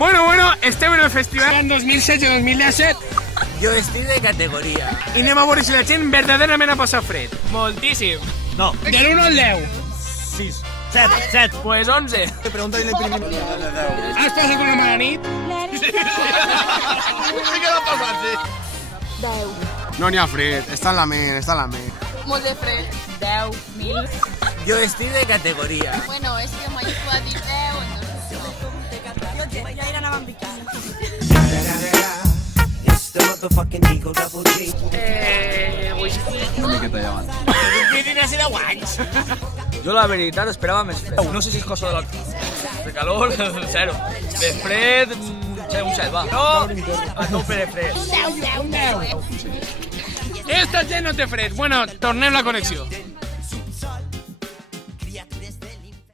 Bueno, estem en el festival en 2016-2017 Jo estic de categoria. i anem a veure si la gent verdaderament ha passat fred. Moltíssim. No. De l'1 al 10. 6. 7. Pues 11. Pregúntale primero. Has passat una mala nit? No n'hi ha fred, està en la ment, Molt de fred. 10.000. Jo estic de categoria. Bueno, és que mai ho ha dit 10, entonces... Jo la veritat esperava més fred. No sé si és cosa de la... De calor, 0. De fred, un 7, va. No, a tope de fred. Esta gent no té fred. Bueno, tornem la connexió.